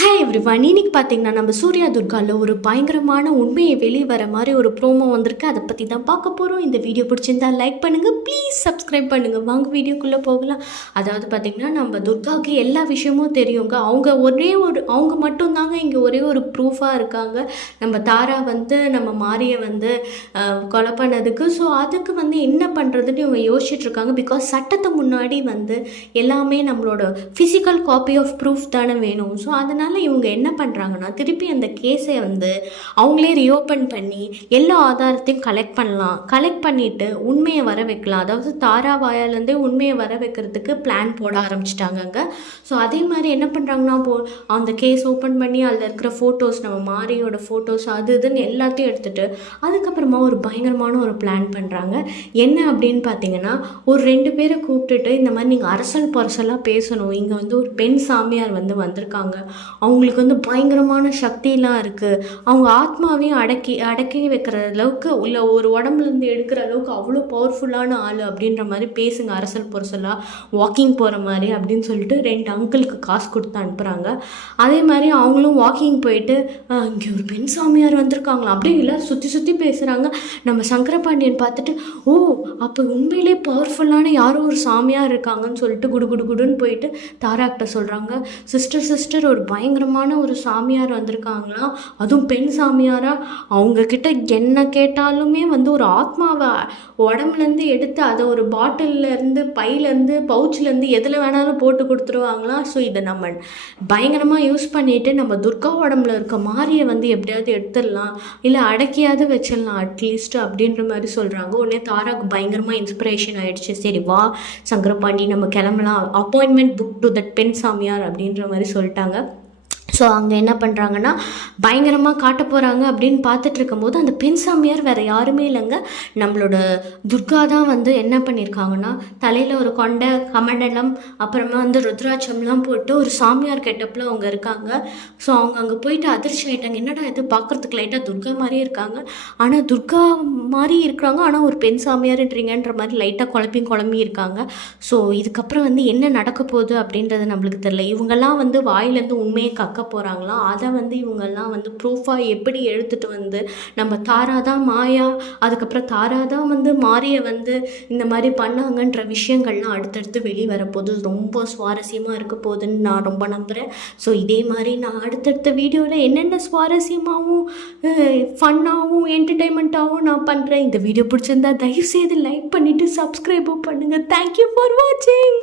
Hi everyone, இன்னைக்கு பார்த்தீங்கன்னா நம்ம சூர்யா துர்காவில் ஒரு பயங்கரமான உண்மையை வெளியே வர மாதிரி ஒரு ப்ரோமோ வந்திருக்கு. அதை பற்றி தான் பார்க்க போகிறோம். இந்த வீடியோ பிடிச்சிருந்தா லைக் பண்ணுங்கள், ப்ளீஸ் சப்ஸ்கிரைப் பண்ணுங்கள். வாங்க வீடியோக்குள்ளே போகலாம். அதாவது பார்த்திங்கன்னா நம்ம துர்காவுக்கு எல்லா விஷயமும் தெரியுங்க. அவங்க மட்டும்தாங்க இங்கே ஒரே ஒரு ப்ரூஃபாக இருக்காங்க. நம்ம தாரா நம்ம மாரியை கொலை பண்ணதுக்கு. ஸோ அதுக்கு என்ன பண்ணுறதுன்னு இவங்க யோசிச்சுட்ருக்காங்க. பிகாஸ் சட்டத்தை முன்னாடி எல்லாமே நம்மளோட ஃபிசிக்கல் காப்பி ஆஃப் ப்ரூஃப் தானே வேணும். ஸோ அதனால் இவங்க என்ன பண்ணுறாங்கன்னா, திருப்பி அந்த கேஸை அவங்களே ரீஓப்பன் பண்ணி எல்லா ஆதாரத்தையும் கலெக்ட் பண்ணிவிட்டு உண்மையை வர வைக்கலாம். அதாவது தாரா வாயாலேருந்தே உண்மையை வர வைக்கிறதுக்கு பிளான் போட ஆரம்பிச்சிட்டாங்கங்க. ஸோ அதே மாதிரி என்ன பண்ணுறாங்கன்னா, அந்த கேஸ் ஓப்பன் பண்ணி அதில் இருக்கிற ஃபோட்டோஸ், நம்ம மாரியோட ஃபோட்டோஸ் அது இதுன்னு எல்லாத்தையும் எடுத்துகிட்டு அதுக்கப்புறமா ஒரு பயங்கரமான ஒரு பிளான் பண்ணுறாங்க. என்ன அப்படின்னு பார்த்தீங்கன்னா, ஒரு 2 பேரை கூப்பிட்டுட்டு இந்த மாதிரி நீங்கள் அரசல் பரசலாக பேசணும். இங்கே ஒரு பெண் சாமியார் வந்திருக்காங்க. அவங்களுக்கு பயங்கரமான சக்தியெலாம் இருக்குது. அவங்க ஆத்மாவையும் அடக்கி வைக்கிற அளவுக்கு உள்ள ஒரு உடம்புலேருந்து எடுக்கிற அளவுக்கு அவ்வளோ பவர்ஃபுல்லான ஆள் அப்படின்ற மாதிரி பேசுங்க, அரசல் பொரசலாக வாக்கிங் போகிற மாதிரி அப்படின்னு சொல்லிட்டு 2 அங்கிளுக்கு காசு கொடுத்து அனுப்புகிறாங்க. அதே மாதிரி அவங்களும் வாக்கிங் போயிட்டு இங்கே ஒரு பெண் சாமியார் வந்திருக்காங்களா அப்படியே எல்லோரும் சுற்றி பேசுகிறாங்க. நம்ம சங்கரபாண்டியன் பார்த்துட்டு, ஓ அப்போ உண்மையிலே பவர்ஃபுல்லான யாரோ ஒரு சாமியார் இருக்காங்கன்னு சொல்லிட்டு குடுன்னு போயிட்டு தாராக்கிட்ட சொல்கிறாங்க, சிஸ்டர் ஒரு பயங்கரமான ஒரு சாமியார் வந்திருக்காங்களாம், அதுவும் பெண் சாமியாரா. அவங்கக்கிட்ட என்ன கேட்டாலுமே ஒரு ஆத்மாவை உடம்புலேருந்து எடுத்து அதை ஒரு பாட்டிலேருந்து பையிலேருந்து பவுச்சிலேருந்து எதில் வேணாலும் போட்டு கொடுத்துருவாங்களாம். ஸோ இதை நம்ம பயங்கரமாக யூஸ் பண்ணிவிட்டு நம்ம துர்கா உடம்புல இருக்க மாரியை எப்படியாவது எடுத்துடலாம், இல்லை அடக்கியாவது வச்சிடலாம் அட்லீஸ்ட் அப்படின்ற மாதிரி சொல்கிறாங்க. உடனே தாராக்கு பயங்கரமாக இன்ஸ்பிரேஷன் ஆகிடுச்சு. சரி வா சங்கரபாண்டி நம்ம கிளம்பலாம், அப்பாயின்மெண்ட் புக் டு தட் பெண் சாமியார் அப்படின்ற மாதிரி சொல்லிட்டாங்க. ஸோ அங்கே என்ன பண்ணுறாங்கன்னா, பயங்கரமாக காட்ட போகிறாங்க அப்படின்னு பார்த்துட்டு இருக்கும்போது அந்த பெண் சாமியார் வேறு யாருமே இல்லைங்க, நம்மளோட துர்கா தான் என்ன பண்ணியிருக்காங்கன்னா, தலையில் ஒரு கொண்டை கமண்டலம் அப்புறமா ருத்ராட்சம்லாம் போட்டு ஒரு சாமியார் கெட்டப்பில் அவங்க இருக்காங்க. ஸோ அவங்க அங்கே போயிட்டு அதிர்ச்சி ஆகிட்டாங்க. என்னடா இது பார்க்குறதுக்கு லைட்டாக துர்கா மாதிரியே இருக்காங்க, ஆனால் துர்கா மாதிரி இருக்கிறாங்க, ஆனால் ஒரு பெண் சாமியார்ன்றீங்கன்ற மாதிரி லைட்டாக குழம்பி இருக்காங்க. ஸோ இதுக்கப்புறம் என்ன நடக்க போகுது அப்படின்றது நம்மளுக்கு தெரியல. இவங்கெல்லாம் வாயிலேருந்து உண்மையை கக்க போகிறாங்களாம். அதை இவங்கெல்லாம் ப்ரூஃபாக எப்படி எடுத்துகிட்டு நம்ம தாரா தான் மாயா, அதுக்கப்புறம் தாரா தான் மாரியை இந்த மாதிரி பண்ணாங்கன்ற விஷயங்கள்லாம் அடுத்தடுத்து வெளியே வரப்போகுது. ரொம்ப சுவாரஸ்யமாக இருக்க போகுதுன்னு நான் ரொம்ப நம்புகிறேன். ஸோ இதே மாதிரி நான் அடுத்தடுத்த வீடியோவில் என்னென்ன சுவாரஸ்யமாகவும் ஃபன்னாகவும் என்டர்டெயின்மெண்ட்டாகவும் நான் பண்ணுறேன். இந்த வீடியோ பிடிச்சிருந்தா தயவுசெய்து லைக் பண்ணிவிட்டு சப்ஸ்கிரைபும் பண்ணுங்கள். தேங்க்யூ ஃபார் வாட்சிங்.